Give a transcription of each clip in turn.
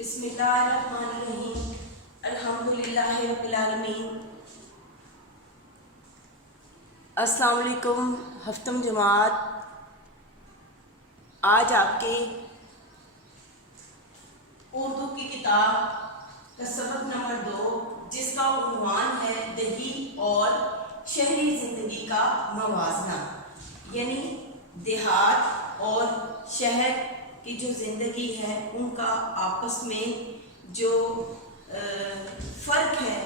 بسم اللہ الرحمن الرحیم الحمدللہ رب العالمین۔ السلام علیکم ہفتم جماعت، آج آپ کے اردو کی کتاب کا سبق نمبر 2 جس کا عنوان ہے دیہی اور شہری زندگی کا موازنہ، یعنی دیہات اور شہر کی جو زندگی ہے ان کا آپس میں جو فرق ہے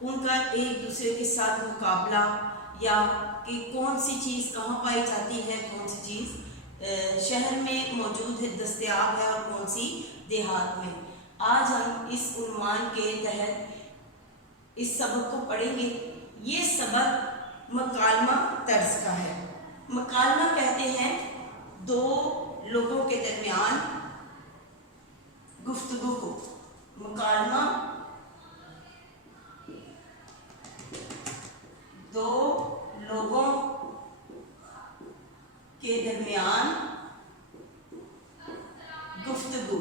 ان کا ایک دوسرے کے ساتھ مقابلہ، یا کہ کون سی چیز کہاں پائی جاتی ہے، کون سی چیز شہر میں موجود ہے، دستیاب ہے، اور کون سی دیہات میں۔ آج ہم اس عنوان کے تحت اس سبق کو پڑھیں گے۔ یہ سبق مکالمہ طرز کا ہے۔ مکالمہ کہتے ہیں دو لوگوں کے درمیان گفتگو کو۔ مکالمہ دو لوگوں کے درمیان گفتگو،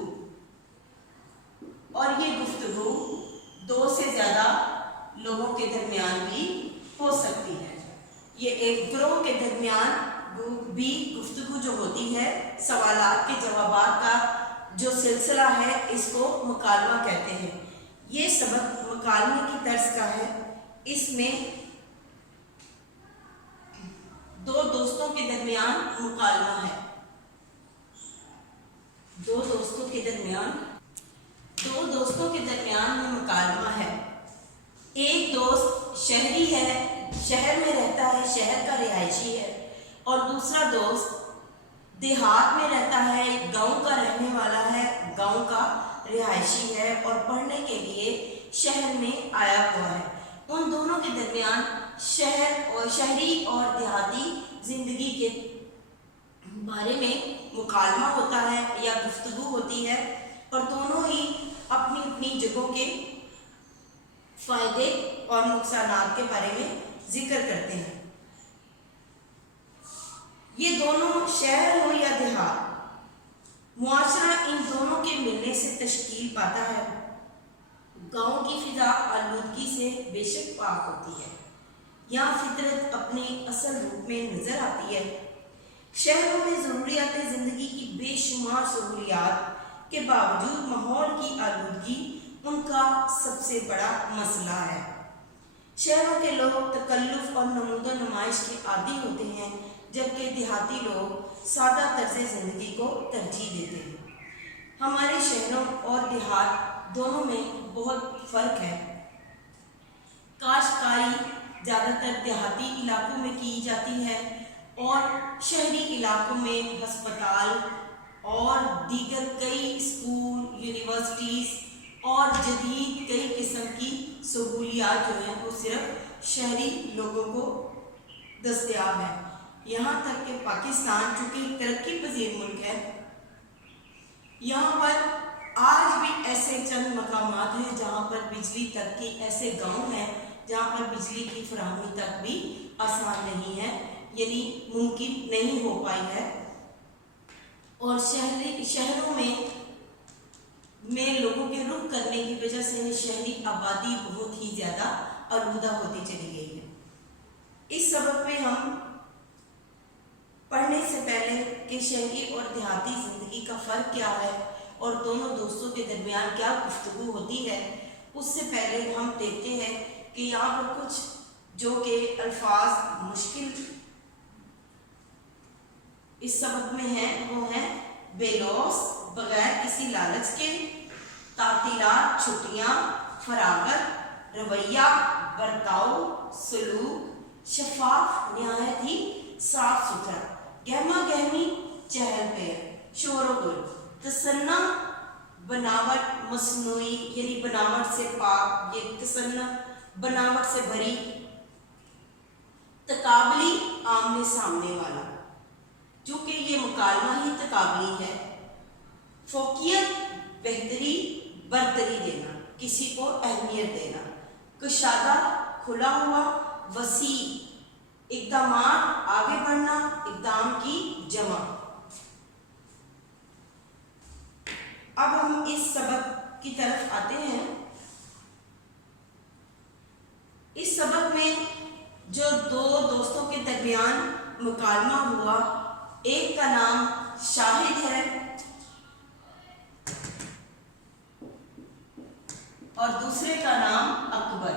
اور یہ گفتگو دو سے زیادہ لوگوں کے درمیان بھی ہو سکتی ہے۔ یہ ایک گروہ کے درمیان بھی گفتگو جو ہوتی ہے، سوالات کے جوابات کا جو سلسلہ ہے، اس کو مکالمہ کہتے ہیں۔ یہ سبق مکالمے کی طرز کا ہے۔ اس میں دو دوستوں کے درمیان مکالمہ ہے۔ دو دوستوں کے درمیان میں مکالمہ ہے۔ ایک دوست شہری ہے، شہر میں رہتا ہے، شہر کا رہائشی ہے، اور دوسرا دوست دیہات میں رہتا ہے، گاؤں کا رہنے والا ہے، گاؤں کا رہائشی ہے، اور پڑھنے کے لیے شہر میں آیا ہوا ہے۔ ان دونوں کے درمیان شہری اور دیہاتی زندگی کے بارے میں مکالمہ ہوتا ہے یا گفتگو ہوتی ہے، اور دونوں ہی اپنی اپنی جگہوں کے فائدے اور نقصانات کے بارے میں ذکر کرتے ہیں۔ یہ دونوں شہر ہو یا دیہات، معاشرہ ان دونوں کے ملنے سے تشکیل پاتا ہے۔ گاؤں کی فضا آلودگی سے بے شک پاک ہوتی ہے، یہاں فطرت اپنے اصل روپ میں نظر آتی ہے۔ شہروں میں ضروریات زندگی کی بے شمار سہولیات کے باوجود ماحول کی آلودگی ان کا سب سے بڑا مسئلہ ہے۔ شہروں کے لوگ تکلف اور نمود و نمائش کے عادی ہوتے ہیں، جبکہ دیہاتی لوگ سادہ طرز زندگی کو ترجیح دیتے ہیں۔ ہمارے شہروں اور دیہات دونوں میں بہت فرق ہے۔ کاشتکاری زیادہ تر دیہاتی علاقوں میں کی جاتی ہے، اور شہری علاقوں میں ہسپتال اور دیگر کئی اسکول، یونیورسٹیز اور جدید کئی قسم کی سہولیات جو ہیں وہ صرف شہری لوگوں کو دستیاب ہیں۔ یہاں تک کہ پاکستان چونکہ ترقی پذیر ملک ہے، یہاں پر آج بھی ایسے چند مقامات ہیں جہاں پر بجلی تک کی، ایسے گاؤں ہیں جہاں پر بجلی کی فراہمی تک بھی آسان نہیں ہے، یعنی ممکن نہیں ہو پائی ہے۔ اور شہروں میں لوگوں کے رخ کرنے کی وجہ سے شہری آبادی بہت ہی زیادہ آلودہ ہوتی چلی گئی ہے۔ اس سبق میں ہم پڑھنے سے پہلے کہ شہری اور دیہاتی زندگی کا فرق کیا ہے اور دونوں دوستوں کے درمیان کیا گفتگو ہوتی ہے، اس سے پہلے ہم دیکھتے ہیں کہ یہاں پر کچھ جو کہ الفاظ مشکل اس سبق میں ہیں، وہ ہیں بے لوث، بغیر کسی لالچ کے، تعطیلات، چھٹیاں، فراغت، رویہ، برتاؤ، سلوک، شفاف، نہایت ہی صاف ستھرا، گہما گہمی، چہل پہل، شور و گل، تصنع، بناوٹ، مصنوعی یعنی بناوٹ سے پاک، یہ تصنع بناوٹ سے بھری، تقابلی، آمنے سامنے والا، چونکہ یہ مکالمہ ہی تقابلی ہے، فوقیت، بہتری، برتری دینا، کسی کو اہمیت دینا، کشادہ، کھلا ہوا، وسیع، اقدامات، آگے بڑھنا، اقدام کی جمع۔ اب ہم اس سبق کی طرف آتے ہیں۔ اس سبق میں جو دو دوستوں کے درمیان مکالمہ ہوا، ایک کا نام شاہد ہے اور دوسرے کا نام اکبر۔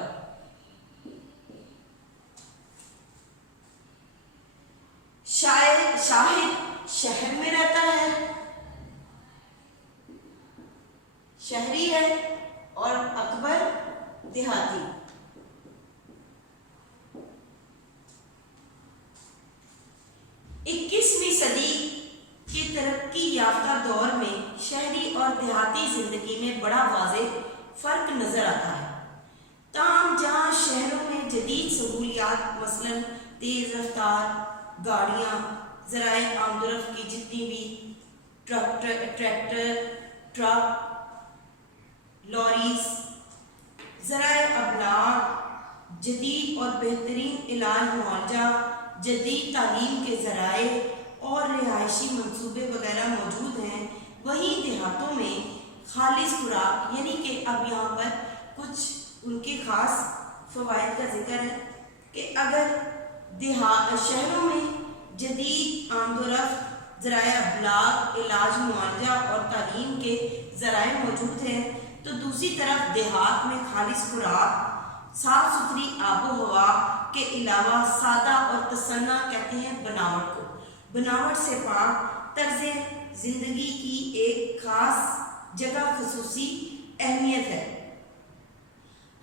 شاہد شہر میں رہتا ہے، شہری ہے، اور اکبر دیہاتی۔ 21ویں صدی کے ترقی یافتہ دور میں شہری اور دیہاتی زندگی میں بڑا واضح فرق نظر آتا ہے۔ تاہم جہاں شہروں میں جدید سہولیات مثلاً تیز رفتار گاڑیاں، ذرائع آمد و رفت کی جتنی بھی ٹریکٹر، ٹرک، لوریز، ذرائع ابلاغ، جدید اور بہترین علاج معالجہ، جدید تعلیم کے ذرائع اور رہائشی منصوبے وغیرہ موجود ہیں، وہیں دیہاتوں میں خالص خوراک یعنی کہ اب یہاں پر کچھ ان کے خاص فوائد کا ذکر ہے کہ اگر شہروں میں جدید آمد و رفت، ذرائع ابلاغ، علاج معالجہ اور تعلیم کے ذرائع موجود ہیں، تو دوسری طرف دیہات میں خالص خوراک، صاف ستھری آب و ہوا کے علاوہ سادہ اور تصنع کہتے ہیں بناوٹ کو، بناوٹ سے پاک طرز زندگی کی ایک خاص جگہ خصوصی اہمیت ہے۔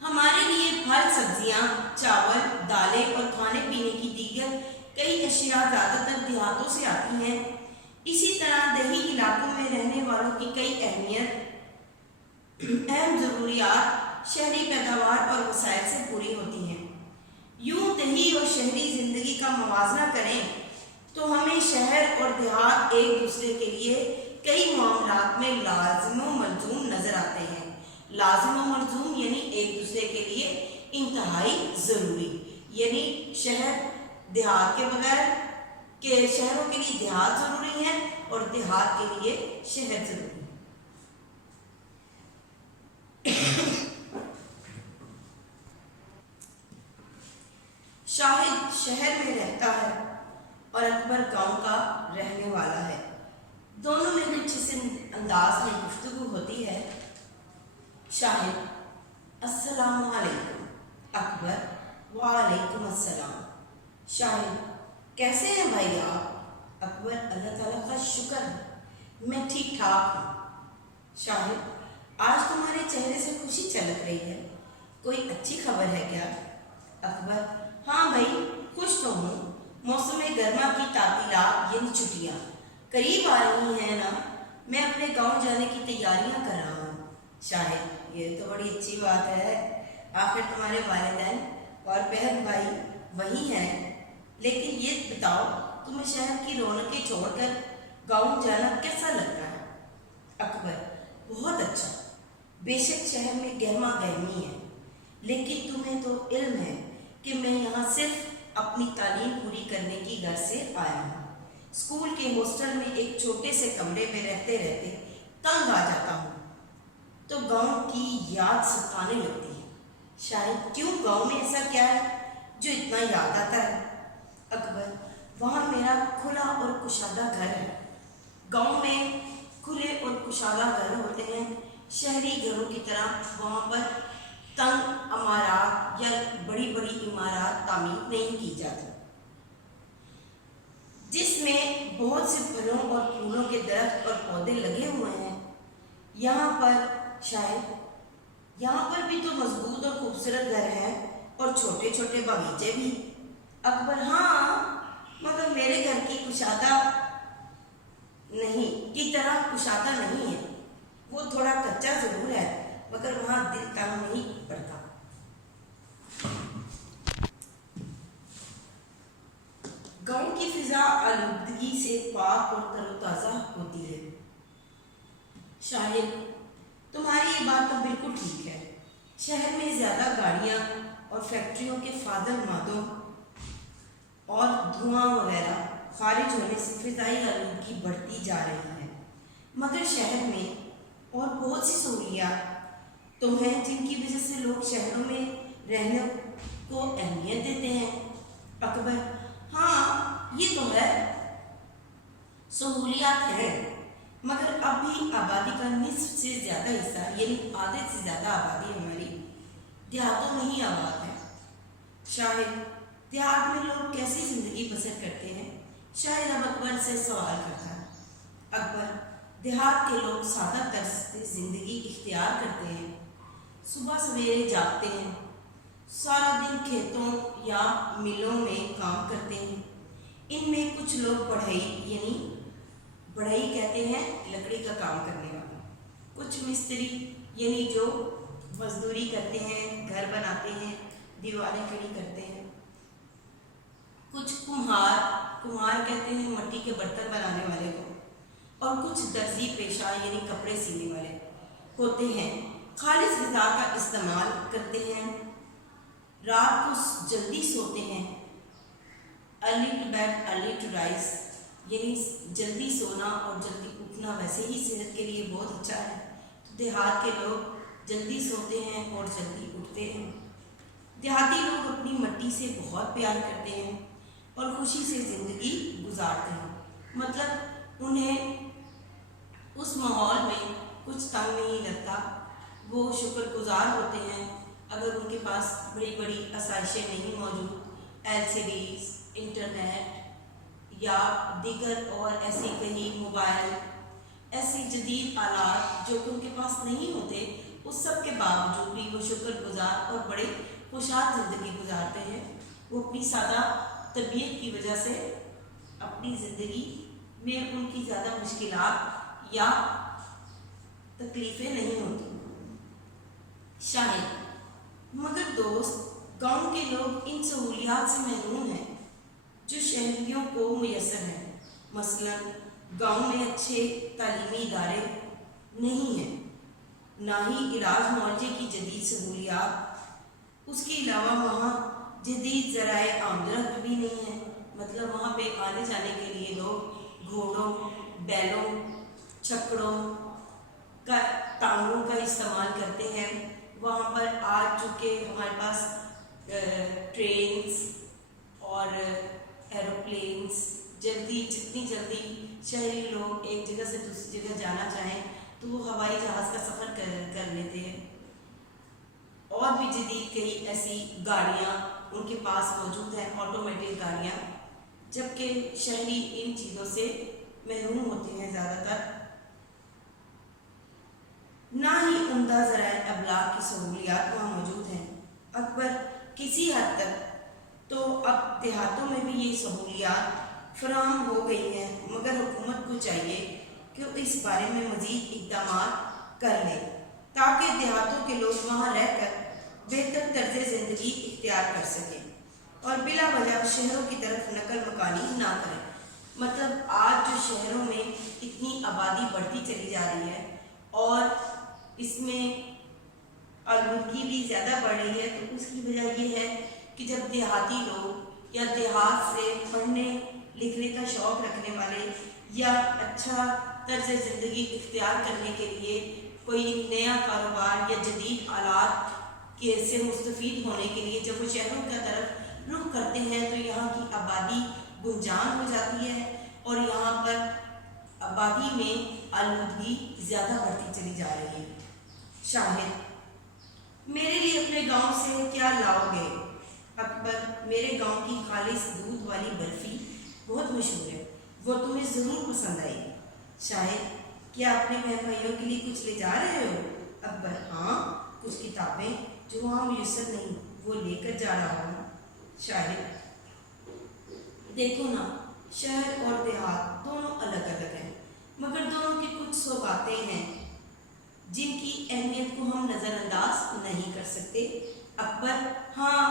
ہمارے لیے پھل، سبزیاں، چاول، دالیں اور کھانے پینے کی دیگر کئی اشیاء زیادہ تر دیہاتوں سے آتی ہیں۔ اسی طرح دیہی علاقوں میں رہنے والوں کی کئی اہم ضروریات شہری پیداوار اور وسائل سے پوری ہوتی ہیں۔ یوں دیہی اور شہری زندگی کا موازنہ کریں تو ہمیں شہر اور دیہات ایک دوسرے کے لیے کئی معاملات میں لازم و ملزوم نظر آتے ہیں۔ لازم و ملزوم یعنی ایک دوسرے کے لیے انتہائی ضروری، یعنی شہر دیہات کے بغیر کہ شہروں کے لیے دیہات ضروری ہے اور دیہات کے لیے شہر ضروری ہے۔ شاہد شہر میں رہتا ہے اور اکبر گاؤں کا رہنے والا ہے۔ دونوں میں کچھ اس انداز میں گفتگو ہوتی ہے۔ شاہد: السلام علیکم۔ اکبر: وعلیکم السلام۔ شاہد: کیسے ہیں بھائی آپ؟ اکبر: اللہ تعالیٰ کا شکر ہے، میں ٹھیک ٹھاک ہوں۔ شاہد: آج تمہارے چہرے سے خوشی چھلک رہی ہے، کوئی اچھی خبر ہے کیا؟ اکبر: ہاں بھائی، خوش تو ہوں، موسم گرما کی تعطیلات یعنی چھٹیاں قریب آ رہی ہیں نا، میں اپنے گاؤں جانے کی تیاریاں کر رہا ہوں۔ شاہد: یہ تو بڑی اچھی بات ہے، آخر تمہارے والدین اور بہن بھائی وہی ہیں، لیکن یہ بتاؤ تمہیں شہر کی رونقیں چھوڑ کر گاؤں جانا کیسا لگتا ہے؟ اکبر: بہت اچھا، بے شک شہر میں گہما گہمی ہے، لیکن تمہیں تو علم ہے کہ میں یہاں صرف اپنی تعلیم پوری کرنے کی غرض سے آیا ہوں۔ اسکول کے ہاسٹل میں ایک چھوٹے سے کمرے میں رہتے رہتے تنگ آ جاتا ہوں تو گاؤں کی یاد ستانے لگتی ہے۔ شاید: کیوں، گاؤں میں ایسا کیا ہے جو اتنا یاد آتا ہے؟ اکبر: وہاں میرا کھلا اور کشادہ گھر ہے۔ گاؤں میں کھلے اور کشادہ گھر ہوتے ہیں، شہری گھروں کی طرح وہاں پر تنگ عمارات یا بڑی بڑی عمارات تعمیر نہیں کی جاتی، جس میں بہت سے پھلوں اور پھولوں کے درخت اور پودے لگے ہوئے ہیں۔ یہاں پر شاید یہاں پر بھی تو مضبوط اور خوبصورت گھر ہیں اور چھوٹے چھوٹے باغیچے بھی۔ اکبر: ہاں، مگر میرے گھر کی طرح کشادہ نہیں ہے، وہ تھوڑا کچا ضرور ہے، مگر وہاں دل تنگ نہیں پڑتا۔ گاؤں کی فضا آلودگی سے پاک اور تر و تازہ ہوتی ہے۔ شاہد: تمہاری یہ بات تو بالکل ٹھیک ہے، شہر میں زیادہ گاڑیاں اور فیکٹریوں کے فاضل مادوں اور دھواں وغیرہ خارج ہونے سے فضائی آلودگی بڑھتی جا رہی ہے، مگر شہر میں اور بہت سی سہولیات सहूलियात तो हैं जिनकी वजह से लोग शहरों में रहने को अहमियत देते हैं। अकबर: हाँ, ये तो है, सहूलियात हैं, मगर अब भी आबादी का निस्फ से ज़्यादा हिस्सा यानी आधे से ज़्यादा आबादी हमारी देहातों में ही आबाद है। शाहिद: देहात में लोग कैसी ज़िंदगी बसर करते हैं? शाहिद अब अकबर से सवाल करता है। अकबर: देहात के लोग सादा तर्ज से ज़िंदगी इख्तियार करते हैं। सुबह सवेरे जागते हैं, सारा दिन खेतों या मिलों में काम करते हैं। इनमें कुछ लोग बढ़ई यानी बढ़ई कहते हैं लकड़ी का काम करने वाले, कुछ मिस्त्री यानी जो मजदूरी करते हैं, घर बनाते हैं, दीवारें खड़ी करते हैं, कुछ कुम्हार कहते हैं मट्टी के बर्तन बनाने वाले को, और कुछ दर्जी पेशा यानी कपड़े सीने वाले होते हैं। खालिस ग़िज़ा का इस्तेमाल करते हैं, रात को जल्दी सोते हैं। Early to bed early to rise यानी जल्दी सोना और जल्दी उठना वैसे ही सेहत के लिए बहुत अच्छा है। तो देहात के लोग जल्दी सोते हैं और जल्दी उठते हैं। देहाती लोग अपनी मट्टी से बहुत प्यार करते हैं और खुशी से ज़िंदगी गुजारते हैं। मतलब उन्हें उस माहौल में कुछ तंग नहीं लगता, वो शुक्रगुजार होते हैं अगर उनके पास बड़ी बड़ी आसाइशें नहीं मौजूद, LCDs, इंटरनेट या दीगर और ऐसी कई मोबाइल, ऐसी जदीद आलात जो कि उनके पास नहीं होते, उस सब के बावजूद भी वो शुक्रगुजार और बड़े खुशहाल ज़िंदगी गुजारते हैं। वो अपनी सादा तबीयत की वजह से अपनी ज़िंदगी में उनकी ज़्यादा मुश्किलात या तकलीफ़ें नहीं होती। शाहिद: मगर दोस्त, गांव के लोग इन सहूलियात से महरूम हैं जो शहरियों को मुयस्सर हैं। मसलन गांव में अच्छे तालीमी इदारे नहीं हैं, ना ही इलाज मुआवजे की जदीद सहूलियात, उसके अलावा वहाँ जदीद ज़राए आमदरफ्त भी नहीं है। मतलब वहाँ पे आने जाने के लिए लोग घोड़ों, बैलों, छकड़ों का टांगों का इस्तेमाल करते हैं। वहाँ पर आ चुके हमारे पास ट्रेन्स और एरोप्लेन्स, जितनी जल्दी शहरी लोग एक जगह से दूसरी जगह जाना चाहें तो वो हवाई जहाज़ का सफ़र कर लेते हैं। और भी जदीद कई ऐसी गाड़ियाँ उनके पास मौजूद हैं, ऑटोमेटिक गाड़ियाँ, जबकि शहरी इन चीज़ों से महरूम होते हैं ज़्यादातर। ना ही उम्दा ज़राए अबलाग की सहूलियात वहाँ मौजूद हैं। अकबर: किसी हद तक तो अब देहातों में भी ये सहूलियात फराहम हो गई हैं, मगर हुकूमत को चाहिए कि इस बारे में मज़ीद इक़दाम कर ले ताकि देहातों के लोग वहाँ रहकर बेहतर तर्ज़ ज़िंदगी इख्तियार कर सकें और बिला वजह शहरों की तरफ नकल मकानी ना करें। मतलब आज जो शहरों में इतनी आबादी बढ़ती चली जा रही है और इसमें आलूदगी भी ज़्यादा बढ़ रही है, तो उसकी वजह ये है कि जब देहाती लोग या देहात से पढ़ने लिखने का शौक़ रखने वाले या अच्छा तर्ज़ ज़िंदगी इख्तियार करने के लिए कोई नया कारोबार या जदीद आलात के से मुस्तफ़ीद होने के लिए जब वो शहरों की तरफ रुख करते हैं तो यहाँ की आबादी गुंजान हो जाती है और यहाँ पर आबादी में आलूदगी ज़्यादा बढ़ती चली जा रही है। शाहिद: मेरे लिए अपने गांव से क्या लाओगे? अकबर: मेरे गांव की खालिस दूध वाली बर्फ़ी बहुत मशहूर है, वो तुम्हें ज़रूर पसंद आएगी। शाहिद: क्या अपने बहन भाइयों के लिए कुछ ले जा रहे हो? अकबर: हाँ, कुछ किताबें जो वहाँ मुयस्सर नहीं वो लेकर जा रहा हूँ। शाहिद: देखो ना, शहर और देहात दोनों अलग अलग हैं, मगर दोनों की कुछ सौगातें हैं जिनकी अहमियत को हम नज़रअंदाज नहीं कर सकते। अकबर: हाँ,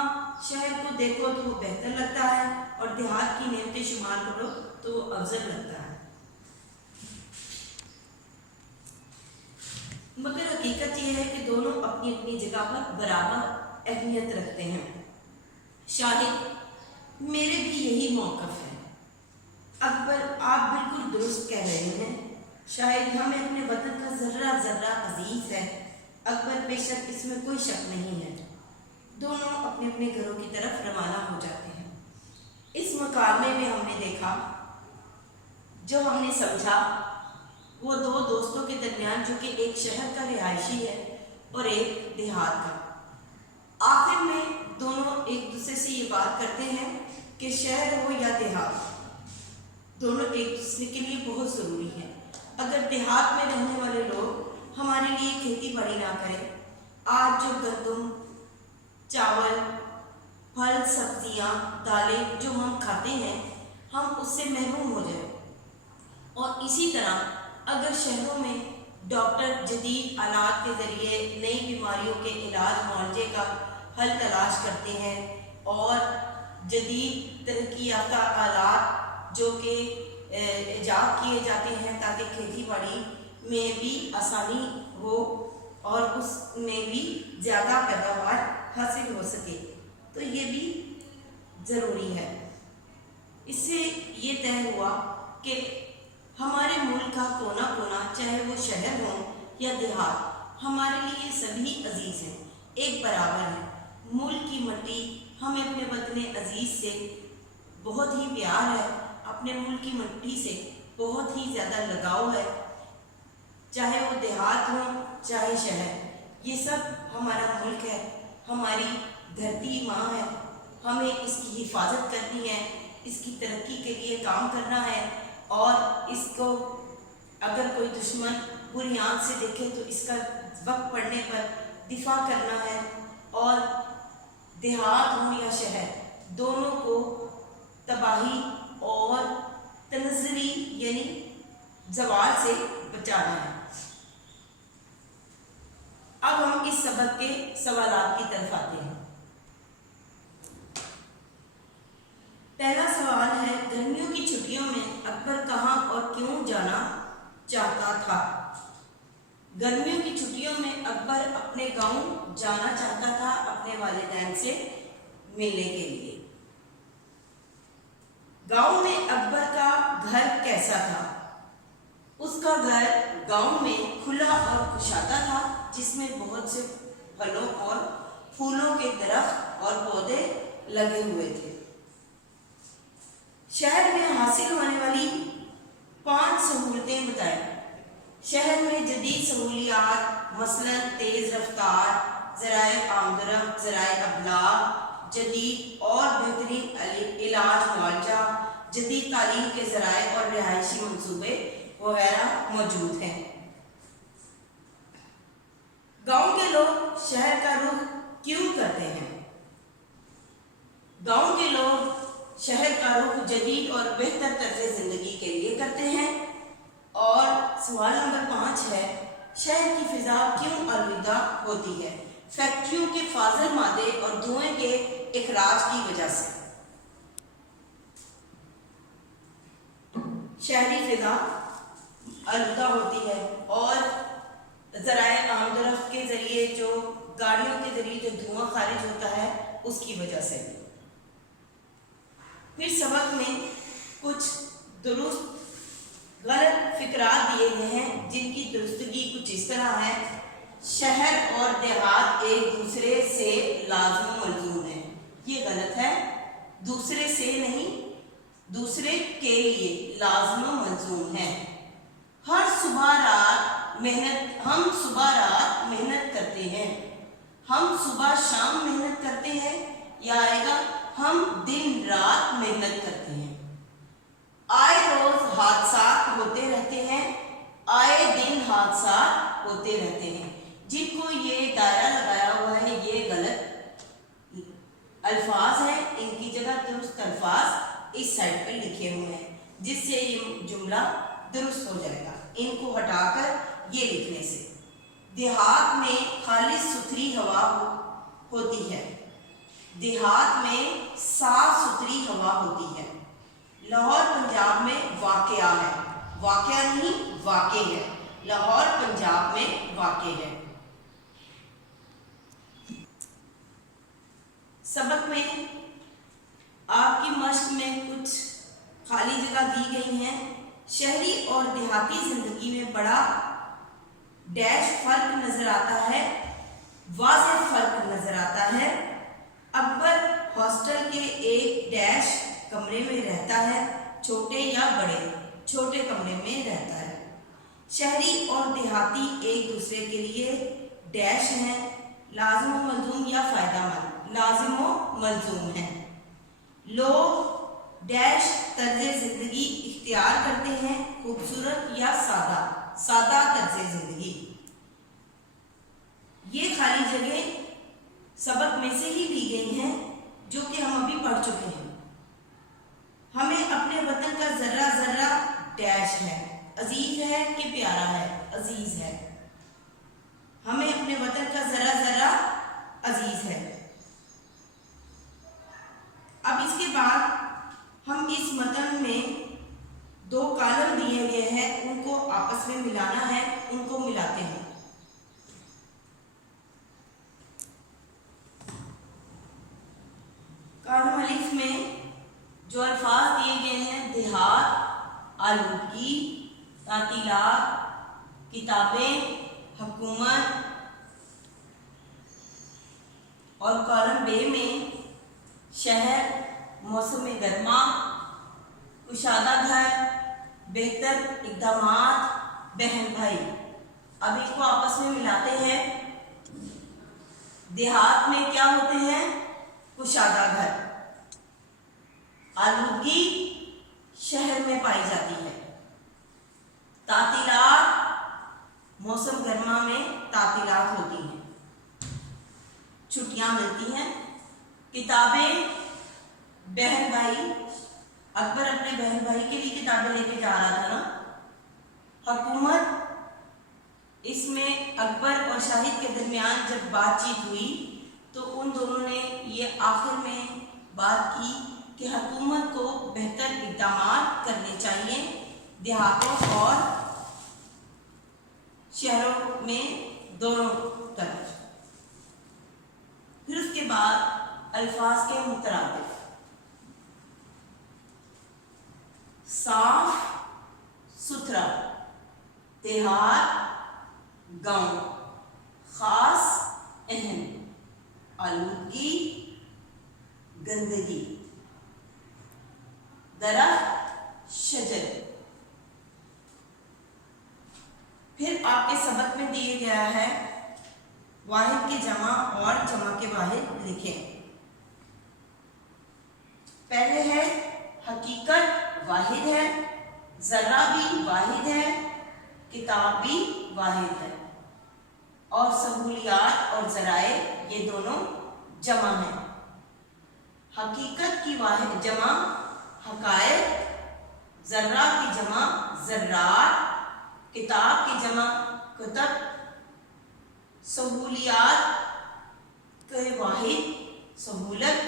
शहर को देखो तो वो बेहतर लगता है और देहात की नेमतें शुमार करो तो वो अफजल लगता है, मगर हकीकत यह है कि दोनों अपनी अपनी जगह पर बराबर अहमियत रखते हैं। शाहिद: मेरे भी यही मौक़िफ़ है। अकबर: आप बिल्कुल दुरुस्त कह रहे हैं। शाहिद: हमें अपने वतन का ज़र्रा ज़र्रा अजीज़ है اکبر بے شک اس میں کوئی شک نہیں ہے، دونوں اپنے اپنے گھروں کی طرف روانہ ہو جاتے ہیں۔ اس مکالمے میں ہم نے دیکھا، جو ہم نے سمجھا، وہ دو دوستوں کے درمیان جو کہ ایک شہر کا رہائشی ہے اور ایک دیہات کا، آخر میں دونوں ایک دوسرے سے یہ بات کرتے ہیں کہ شہر ہو یا دیہات، دونوں ایک دوسرے کے لیے بہت ضروری ہیں۔ اگر دیہات میں رہنے والے لوگ ہمارے لیے کھیتی باڑی نہ کریں، آج جو گندم، چاول، پھل، سبزیاں، دالیں جو ہم کھاتے ہیں، ہم اس سے محروم ہو جائیں۔ اور اسی طرح اگر شہروں میں ڈاکٹر جدید آلات کے ذریعے نئی بیماریوں کے علاج معالجے کا حل تلاش کرتے ہیں اور جدید ترقی یافتہ آلات جو کہ ایجاد کیے جاتے ہیں تاکہ کھیتی باڑی میں بھی آسانی ہو اور اس میں بھی زیادہ پیداوار حاصل ہو سکے، تو یہ بھی ضروری ہے۔ اس سے یہ طے ہوا کہ ہمارے ملک کا کونا کونا، چاہے وہ شہر ہوں یا دیہات، ہمارے لیے سبھی عزیز ہیں، ایک برابر ہیں۔ ملک کی مٹی، ہمیں اپنے وطن عزیز سے بہت ہی پیار ہے، اپنے ملک کی مٹی سے بہت ہی زیادہ لگاؤ ہے، چاہے وہ دیہات ہوں چاہے شہر، یہ سب ہمارا ملک ہے، ہماری دھرتی ماں ہے، ہمیں اس کی حفاظت کرنی ہے، اس کی ترقی کے لیے کام کرنا ہے، اور اس کو اگر کوئی دشمن بری آنکھ سے دیکھے تو اس کا وقت پڑنے پر دفاع کرنا ہے، اور دیہات ہوں یا شہر، دونوں کو تباہی اور تنزلی یعنی زوال سے بچانا ہے۔ اب ہم اس سبق کے سوالات کی طرف آتے ہیں۔ پہلا سوال ہے، گرمیوں کی چھٹیوں میں اکبر کہاں اور کیوں جانا چاہتا تھا؟ گرمیوں کی چھٹیوں میں اکبر اپنے گاؤں جانا چاہتا تھا اپنے والدین سے ملنے کے لیے۔ گاؤں میں اکبر کا گھر کیسا تھا؟ اس کا گھر گاؤں میں کھلا اور کشادہ تھا، جس میں بہت سے پھلوں اور پھولوں کے درخت اور پودے لگے ہوئے تھے۔ شہر میں حاصل ہونے والی 5 سہولتیں بتائیں۔ شہر میں جدید سہولیات مثلاً تیز رفتار، ذرائع آمدرفت، ذرائع ابلاغ، جدید اور بہترین علاج معالجہ، جدید تعلیم کے ذرائع اور رہائشی منصوبے وغیرہ موجود ہیں۔ گاؤں کے لوگ شہر کا رخ کیوں کرتے ہیں؟ گاؤں کے لوگ شہر کا رخ جدید اور بہتر طرز زندگی کے لیے کرتے ہیں۔ اور سوال نمبر 5 ہے، شہر کی فضا کیوں آلودہ ہوتی ہے؟ فیکٹریوں کے فاضل مادے اور دھوئیں کے اخراج کی وجہ سے۔ شہری فضا آلودہ ہوتی ہے اور ذرائع آمدرفت کے ذریعے جو گاڑیوں کے ذریعے جو دھواں خارج ہوتا ہے اس کی وجہ سے۔ پھر سبق میں کچھ درست غلط فکرات دیے گئے ہیں جن کی درستگی کچھ اس طرح ہے، شہر اور دیہات ایک دوسرے سے لازم و ملزوم ہیں، یہ غلط ہے، دوسرے سے نہیں، دوسرے کے لیے لازم و ملزوم ہے۔ ہم صبح رات محنت کرتے ہیں، ہم صبح شام محنت کرتے ہیں، یا آئے گا ہم دن رات محنت کرتے ہیں۔ آئے روز حادثات ہوتے رہتے ہیں، آئے دن حادثات ہوتے رہتے ہیں۔ جن کو یہ دائرہ لگایا ہوا ہے یہ غلط الفاظ ہیں، ان کی جگہ درست الفاظ اس سائڈ پر لکھے ہوئے ہیں، جس سے یہ جملہ درست ہو جائے گا، ان کو ہٹا کر یہ لکھنے سے۔ دیہات میں خالص ستھری ہوا ہوتی ہے، دیہات میں صاف ستھری ہوا ہوتی ہے۔ لاہور پنجاب میں واقع ہے، واقع نہیں واقع ہے، لاہور پنجاب میں واقع ہے۔ سبق میں آپ کی مشق میں کچھ خالی جگہ دی گئی ہیں۔ شہری اور دیہاتی زندگی میں بڑا ڈیش فرق نظر آتا ہے शहरी और देहाती एक दूसरे के लिए डैश हैं, लाजिम व मलजूम या फ़ायदामंद। लाजिम व मलजूम हैं। लोग डैश तर्ज ज़िंदगी इख्तियार करते हैं, खूबसूरत या सादा। सादा तर्ज ज़िंदगी। ये खाली जगह सबक में से ही ली गई हैं जो कि हम अभी पढ़ चुके हैं। हमें अपने वतन का ज़र्रा ज़र्रा डैश है, अजीज है कि प्यारा है, अजीज है। हमें अपने वतन का ज़र्रा ज़र्रा अजीज है। अब इसके बाद हम इस मतन में 2 कॉलम दिए गए हैं, उनको आपस में मिलाना है, उनको मिलाते हैं। कॉलम अलिफ में जो अल्फाज दिए गए हैं, देहात, आलूदगी, तातीलात, किताबें, हुकूमत, और कॉलम बे में शहर, मौसम गर्मा, कुशादा घर, बेहतर इक़दामात, बहन भाई। अब इनको आपस में मिलाते हैं। देहात में क्या होते हैं? कुशादा घर। आलूदगी शहर में पाई जाती है। तातीलात, मौसम गर्मा में तातीलात होती हैं, छुट्टियां मिलती हैं। किताबें, बहन भाई, अकबर अपने बहन भाई के लिए किताबें लेके जा रहा था ना। हुकूमत, इसमें अकबर और शाहिद के दरमियान जब बातचीत हुई तो उन दोनों ने ये आखिर में बात की कि हुकूमत को बेहतर इक़दामात करने चाहिए देहातों और शहरों में, दोनों तरफ। फिर उसके बाद अल्फाज के मुतरादिफ। साफ सुथरा, देहात, गांव, खास, अहम, आलूदगी, गंदगी, दरख्त, शजर। फिर आपके सबक में दिए गया है वाहिद के जमा और जमा के वाहिद लिखें। पहले है हकीकत, वाहिद है, जर्रा भी वाहिद है, किताब भी वाहिद है, और सहूलियात और ज़राए ये दोनों जमा हैं। हकीकत की वाहिद जमा हकायक, जर्रा की जमा जर्रात, किताब की जमा कुतब, सहूलियात के वाहिद सहूलत,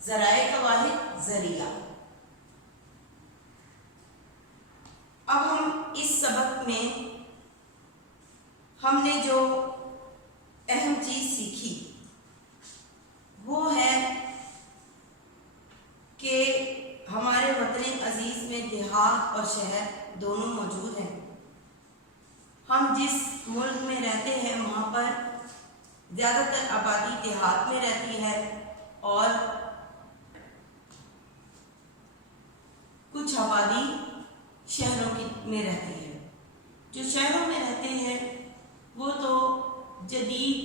ज़राए का वाहिद ज़रिया। अब हम इस सबक में हमने जो अहम चीज़ सीखी वो है कि हमारे वतन अजीज़ में देहात और शहर दोनों मौजूद हैं। हम जिस मुल्क में रहते हैं वहाँ पर ज़्यादातर आबादी देहात में रहती है और कुछ आबादी शहरों में रहती है। जो शहरों में रहते हैं वो तो जदीद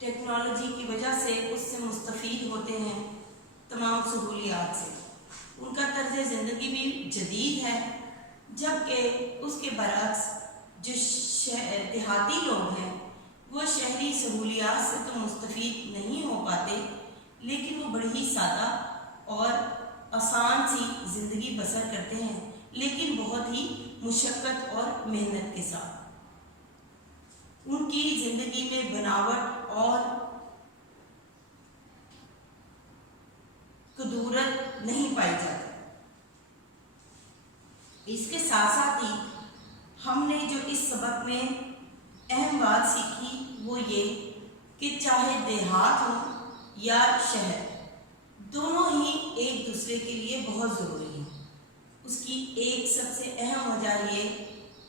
टेक्नोलॉजी की वजह से उससे मुस्तफ़ीद होते हैं, तमाम सहूलियात से। उनका तर्ज ज़िंदगी भी जदीद है, जबकि उसके बरक्स जो देहाती लोग हैं वो शहरी सहूलियात से तो मुस्तफ़ीद नहीं हो पाते, लेकिन वो बड़ी ही सादा और आसान सी ज़िंदगी बसर करते हैं, लेकिन बहुत ही मुशक्क़त और मेहनत के साथ। उनकी ज़िंदगी में बनावट और कुदूरत नहीं पाई जाती। इसके साथ साथ ही हमने जो इस सबक में अहम बात सीखी वो ये कि चाहे देहात हो या शहर, दोनों ही एक दूसरे के लिए बहुत ज़रूरी हैं। उसकी एक सबसे अहम वजह ये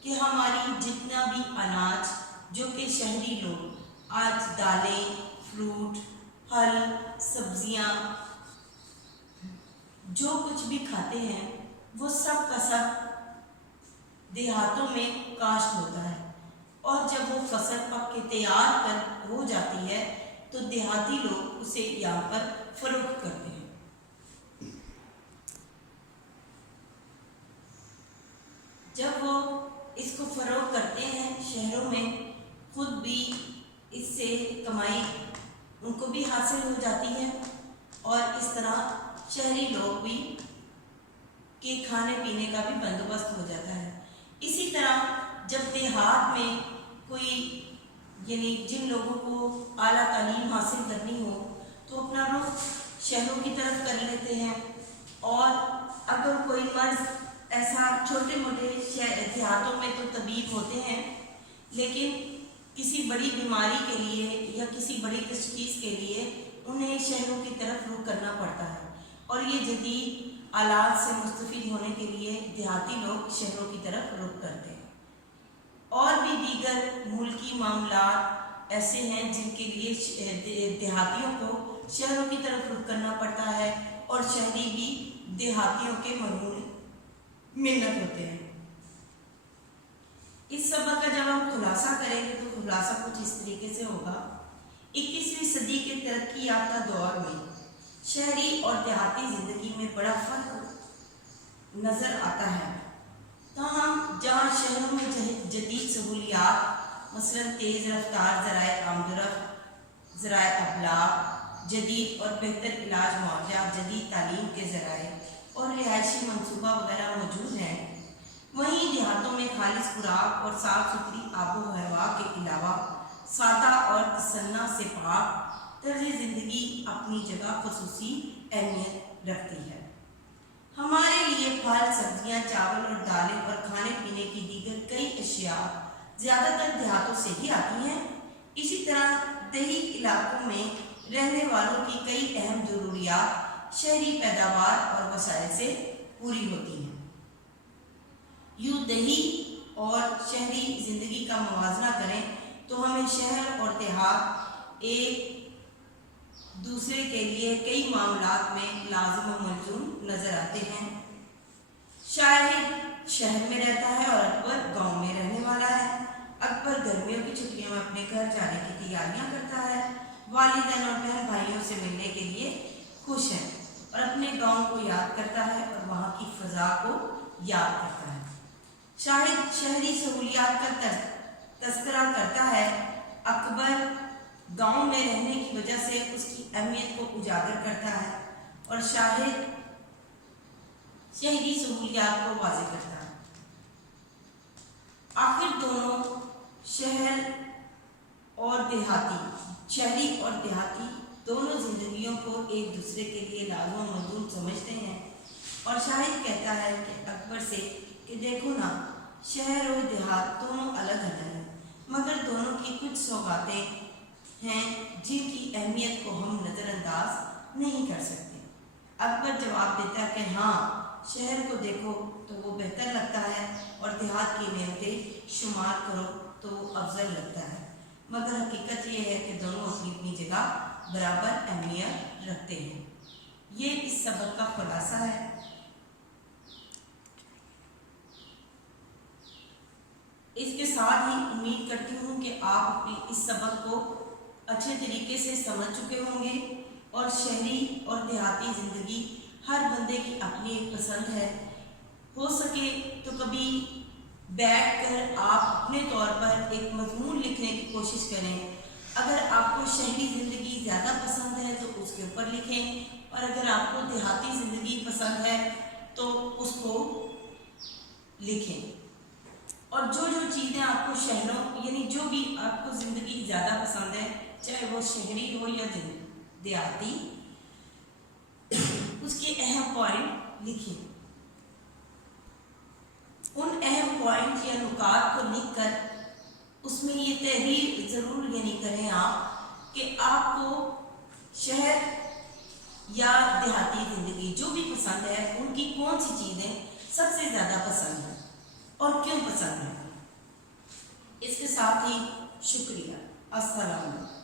कि हमारी जितना भी अनाज जो कि शहरी लोग आज दालें, फ्रूट, फल, सब्जियां जो कुछ भी खाते हैं वो सब का सब देहातों में काश्त होता है, और जब वो फसल पक के तैयार कर हो जाती है तो देहाती लोग उसे यहाँ पर फरोख्त करते हैं। जब वो इसको फरोख्त करते हैं शहरों में, खुद भी इससे कमाई उनको भी हासिल हो जाती है, और इस तरह शहरी लोग भी के खाने पीने का भी बंदोबस्त हो जाता है। इसी तरह जब देहात में कोई यानी जिन लोगों को आला तालीम हासिल करनी हो तो अपना रुख शहरों की तरफ कर लेते हैं, और अगर कोई मर्ज ऐसा छोटे मोटे देहातों में तो तबीब होते हैं, लेकिन किसी बड़ी बीमारी के लिए या किसी बड़ी तशखीस के लिए उन्हें शहरों की तरफ रुख करना पड़ता है, और ये जदीद आलात से मुस्तफ़ीद होने के लिए देहाती लोग शहरों की तरफ रुख करते हैं। और भी दीगर मुल्की मामलात ऐसे हैं जिनके लिए देहातियों को शहरों की तरफ रुख करना पड़ता है, और शहरी भी देहातियों के मरहूम मिन्नत होते हैं। इस सबक का जब हम खुलासा करेंगे तो खुलासा कुछ इस तरीके से होगा। 21वीं सदी के तरक्की याफ्ता दौर में शहरी और देहाती ज़िंदगी में बड़ा फ़र्क नज़र आता है। ताहम जहाँ शहरों में जदीद सहूलियात मसलन तेज़ रफ्तार ज़राए आमदरफ्त, ज़राए अबलाग, जदीद और बेहतर इलाज मुआवजा, जदीद तालीम के ज़राए और रिहायशी मनसूबा वगैरह मौजूद हैं, वहीं देहातों में खालिस खुराक और साफ़ सुथरी आबो हवा के अलावा सादा और तसन्ना से पाक तर्ज़ ज़िंदगी अपनी जगह ख़ुसूसी अहमियत रखती है। हमारे लिए फल, सब्जियां, चावल और दालें और खाने पीने की दीगर कई अशिया ज़्यादातर देहातों से ही आती हैं। इसी तरह देही इलाकों में रहने वालों की कई अहम ज़रूरियात शहरी पैदावार और वसाइल से पूरी होती हैं। यूँ देही और शहरी ज़िंदगी का मुवाजना करें तो हमें शहर और देहात एक दूसरे के लिए कई मामलात में लाजिम व मलजूम नज़र आते हैं। शाहिद शहर में रहता है और अकबर गांव में रहने वाला है। अकबर गर्मियों की छुट्टियों में अपने घर जाने की तैयारियां करता है, वालिदैन और बहन भाइयों से मिलने के लिए खुश है और अपने गांव को याद करता है और वहाँ की फ़ज़ा को याद करता है। शाहिद शहरी सहूलियात का तज़किरा करता है। अकबर गांव में रहने की वजह से उसकी अहमियत को उजागर करता है और शाहिद शहरी सहूलियात को वाज़ेह करता है। आखिर दोनों शहरी और देहाती दोनों जिंदगियों को एक दूसरे के लिए लाज़िम व मलज़ूम समझते हैं, और शाहिद कहता है कि अकबर से कि देखो ना, शहर और देहात दोनों अलग अलग हैं, मगर दोनों की कुछ सौगातें हैं जिनकी अहमियत को हम नज़रअंदाज नहीं कर सकते। अकबर जवाब देता है कि हाँ, शहर को देखो तो वो बेहतर लगता है और देहात की नेमतें शुमार करो तो वो अफजल लगता है, मगर हकीकत ये है कि दोनों अपनी अपनी जगह बराबर अहमियत रखते हैं। ये इस सबक का खुलासा है। इसके साथ ही उम्मीद करती हूँ कि आप अपनी इस सबक को अच्छे तरीके से समझ चुके होंगे, और शहरी और देहाती ज़िंदगी हर बंदे की अपनी एक पसंद है। हो सके तो कभी बैठकर आप अपने तौर पर एक मजमून लिखने की कोशिश करें। अगर आपको शहरी ज़िंदगी ज़्यादा पसंद है तो उसके ऊपर लिखें, और अगर आपको देहाती ज़िंदगी पसंद है तो उसको लिखें। और जो जो चीज़ें आपको शहरों यानी जो भी आपको ज़िंदगी ज़्यादा पसंद है, चाहे वो शहरी हो या देहाती, उसके अहम पॉइंट लिखिए। उन अहम पॉइंट या नुकात को लिखकर उसमें ये तहरीर ज़रूर यानी करें आप कि आपको शहर या देहाती ज़िंदगी जो भी पसंद है, उनकी कौन सी चीज़ें सबसे ज़्यादा पसंद है और क्यों पसंद है। इसके साथ ही शुक्रिया। अस्सलाम वालेकुम।